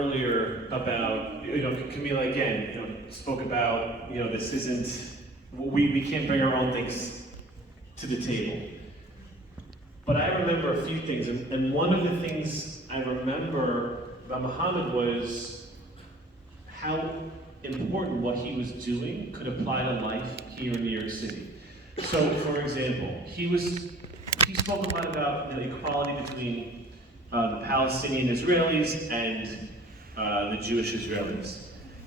earlier about, Camila again, spoke about, this isn't, we can't bring our own things to the table. But I remember a few things, and one of the things I remember about Muhammad was how important what he was doing could apply to life here in New York City. So, for example, he spoke a lot about the equality between the Palestinian Israelis and the Jewish Israelis.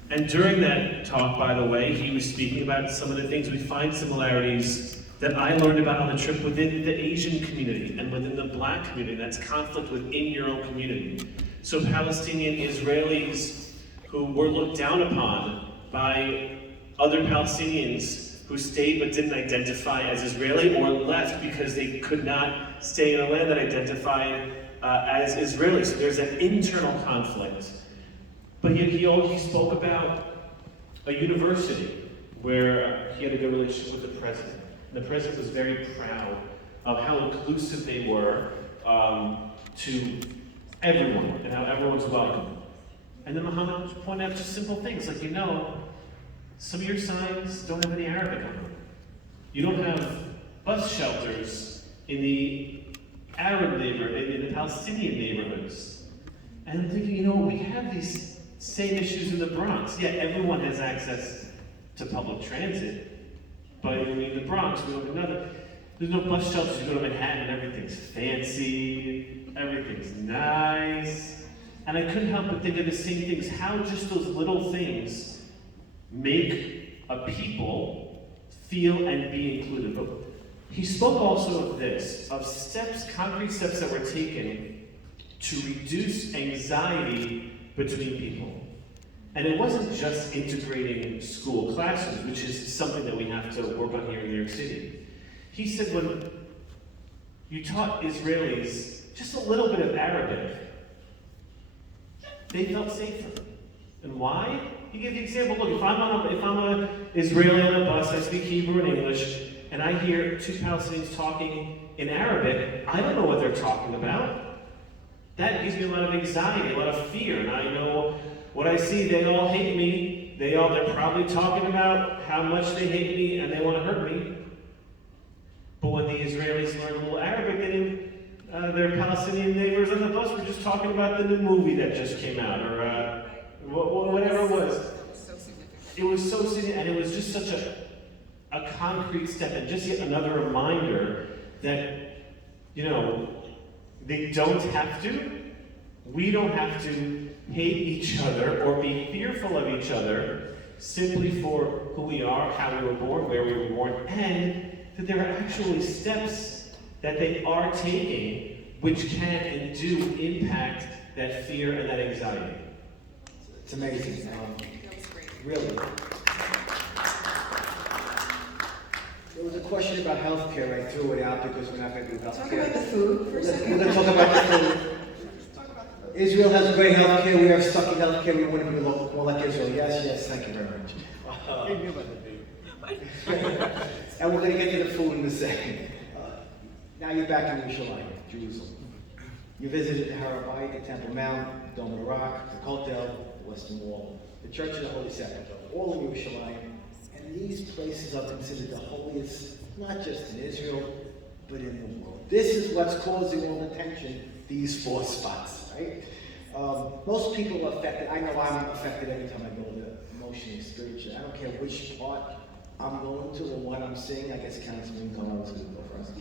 And during that talk, by the way, he was speaking about some of the things we find similarities that I learned about on the trip within the Asian community and within the Black community. That's conflict within your own community. So Palestinian Israelis who were looked down upon by other Palestinians who stayed but didn't identify as Israeli, or left because they could not stay in a land that identified as Israeli. So there's an internal conflict. But yet he spoke about a university where he had a good relationship with the president. The president was very proud of how inclusive they were to everyone and how everyone's welcome. And then Muhammad pointed out just simple things like, some of your signs don't have any Arabic on them. You don't have bus shelters in the Arab neighborhood, in the Palestinian neighborhoods. And I'm thinking, we have these same issues in the Bronx. Yeah, everyone has access to public transit, but in the Bronx, we don't have another. There's no bus shelters. You go to Manhattan, everything's fancy, everything's nice. And I couldn't help but think of the same things, how just those little things make a people feel and be included. But he spoke also of this, of steps, concrete steps that were taken to reduce anxiety between people. And it wasn't just integrating school classes, which is something that we have to work on here in New York City. He said when you taught Israelis just a little bit of Arabic, they felt safer. And why? He gave the example, look, if I'm an Israeli on a bus, I speak Hebrew and English, and I hear two Palestinians talking in Arabic, I don't know what they're talking about. That gives me a lot of anxiety, a lot of fear, and I know what I see, they all hate me, they're probably talking about how much they hate me and they want to hurt me. But when the Israelis learn a little Arabic, their Palestinian neighbors on the bus were just talking about the new movie that just came out, or whatever it was. It was so significant, and it was just such a concrete step, and just yet another reminder that, they don't have to. We don't have to hate each other or be fearful of each other simply for who we are, how we were born, where we were born, and that there are actually steps that they are taking which can and do impact that fear and that anxiety. It's amazing. Really. There was a question about healthcare. I threw it out because we're not going to do healthcare. Talk about the food for a second. We're going to talk about the food. Israel has great healthcare. We are stuck in healthcare. We want to be more like Israel. Yes, thank you very much. And we're going to get to the food in a second. Now you're back in Yerushalayim, Jerusalem. You visited the Harabite, the Temple Mount, the Dome of the Rock, the Kotel, the Western Wall, the Church of the Holy Sepulchre, all in Yerushalayim. And these places are considered the holiest, not just in Israel, but in the world. This is what's causing all the tension, these four spots, right? Most people are affected. I know I'm affected every time I go to emotionally, spiritually. I don't care which part I'm going to or what I'm seeing. I guess Councilman Carl was going to go first.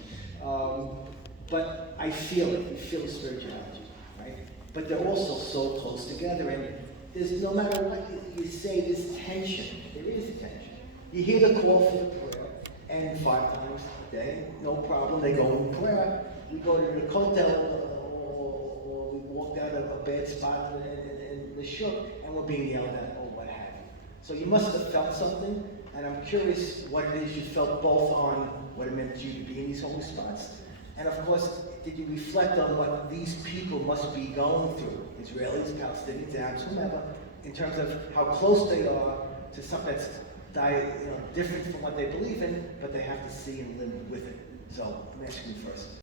But I feel it. You feel the spirituality, right? But they're also so close together, and there's no matter what you say, there's tension. There is tension. You hear the call for the prayer, and 5 times a day, no problem. They go in prayer. We go to the Kotel, or we walk down a bad spot in the shuk, and we're being yelled at, or what have you. So you must have felt something, and I'm curious what it is you felt both on what it meant to you to be in these holy spots, and of course, did you reflect on what these people must be going through, Israelis, Palestinians, Arabs, whomever, in terms of how close they are to something that's different from what they believe in, but they have to see and live with it. So, I'm asking you first.